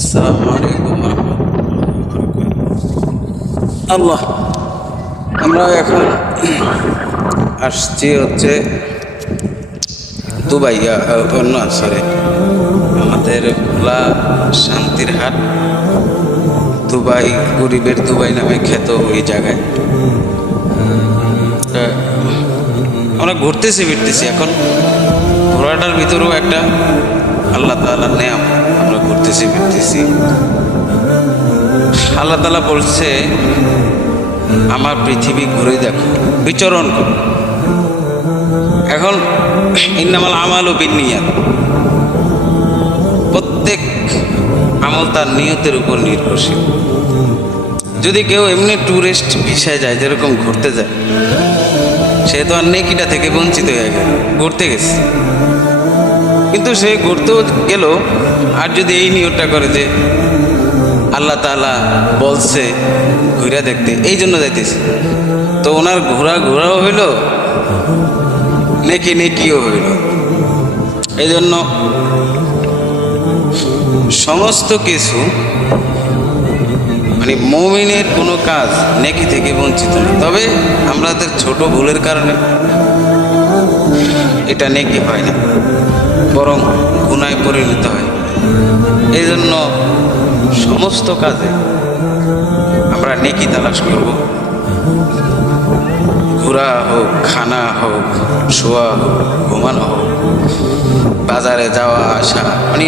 আসসালামু আলাইকুম রাহমাতুল্লাহ। আল্লাহ, আমরা এখন আসছি হচ্ছে দুবাই, না সরি, আমাদের ভোলা শান্তির হাট, দুবাই, গরিবের দুবাই নামে খ্যাত ওই জায়গায়। আমরা ঘুরতেছি ফিরতেছি, এখন ঘোরাটার ভিতরেও একটা আল্লাহ তাআলার নেয়াম। আমরা ঘুরতেছি ফিরতেছি, আল্লাহ তাআলা বলছে আমার পৃথিবী ঘুরে দেখো, বিচরণ করো। এখন ইন্নামাল আমালু বিন্নিয়াত, প্রত্যেক আমল তার নিয়তের উপর নির্ভরশীল। যদি কেউ এমনি ট্যুরিস্ট ভিসায় যায়, যেরকম ঘুরতে যায়, সে তো আর নেকিটা থেকে বঞ্চিত হয়ে গেল, ঘুরতে গেছে। কিন্তু সে ঘুরতেও গেল, আর যদি এই নিয়তটা করে যে আল্লাহ তাআলা বলছে ঘুরে দেখতে, এই জন্য যাইতেছে, তো ওনার ঘোরাও হইল, নেকিও হইল। এই জন্য সমস্ত কিছু মানে মুমিনের কোনো কাজ নেকি থেকে বঞ্চিত না। তবে আমাদের ছোট ভুলের কারণে এটা নেকি হয় না, বরং গুনায় পরিণত হয়। এই জন্য সমস্ত কাজে আমরা নেকি তালাশ করব। ঘোরা হোক, খানা হোক, শোয়া হোক, ঘুমানো হোক, বাজারে যাওয়া আসা, মানে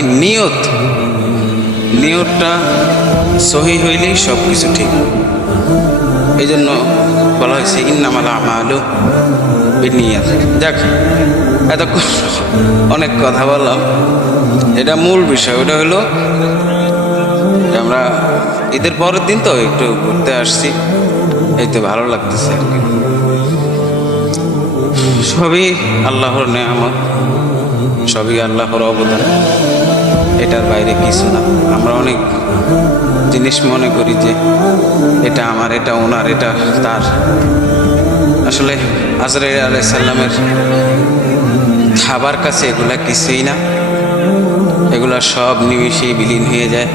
নিয়তটা সহি হইলেই সব কিছু ঠিক। এই জন্য বলা হয়েছে ইন্নামাল আমালু বিন্নিয়াত। দেখ, এতক্ষণ অনেক কথা বললাম, এটা মূল বিষয়। ওটা হলো আমরা ঈদের পরের দিন তো একটু ঘুরতে আসছি, এই তো ভালো লাগতেছে আর কি। সবই আল্লাহর নেয়ামত, সবই আল্লাহর অবদান, এটার বাইরে কিছু না। আমরা অনেক জিনিস মনে করি যে এটা আমার, এটা ওনার, এটা তার। আসলে আজরাইল আলাইহিস সালামের খাবার কাছে এগুলা কিছুই না, এগুলা সব নিমিষেই বিলীন হয়ে যায়।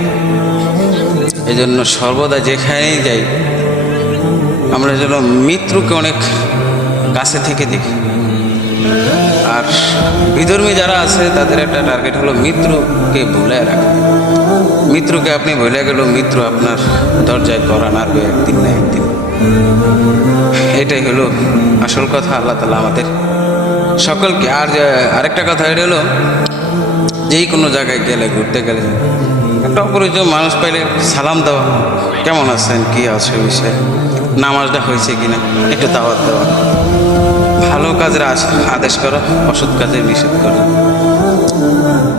এই জন্য সর্বদা যেখানেই যাই আমরা যেন মৃত্যুকে অনেক কাছে থেকে দেখি। আর বিধর্মী যারা আছে তাদের একটা টার্গেট হলো মৃত্যুকে ভুলে রাখা। মৃত্যুকে আপনি ভুলে গেলেও মৃত্যু আপনার দরজায় করা নাড়বে একদিন না একদিন। এটাই হলো আসল কথা। আল্লাহ তাআলা আমাদের সকলকে, আর আরেকটা কথা এটা হলো, যেই কোনো জায়গায় গেলে, ঘুরতে গেলে, একটা অপরিচিত মানুষ পাইলে সালাম দেওয়া, কেমন আছেন, কি আছে বিষয়ে, নামাজটা হয়েছে কিনা, একটু দাওয়াত দেওয়া, ভালো কাজের আদেশ করা, অসৎ কাজের নিষেধ করা।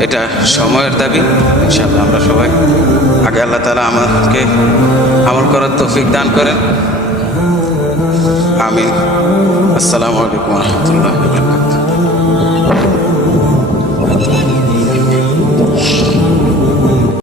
এটা সময়ের দাবি। ইনশাআল্লাহ আমরা সবাই আগে আল্লাহ তাআলা আমাকে আমল করার তৌফিক দান করেন। আমিন। আসসালামু আলাইকুম ওয়া রাহমাতুল্লাহি ওয়া বারাকাতুহু।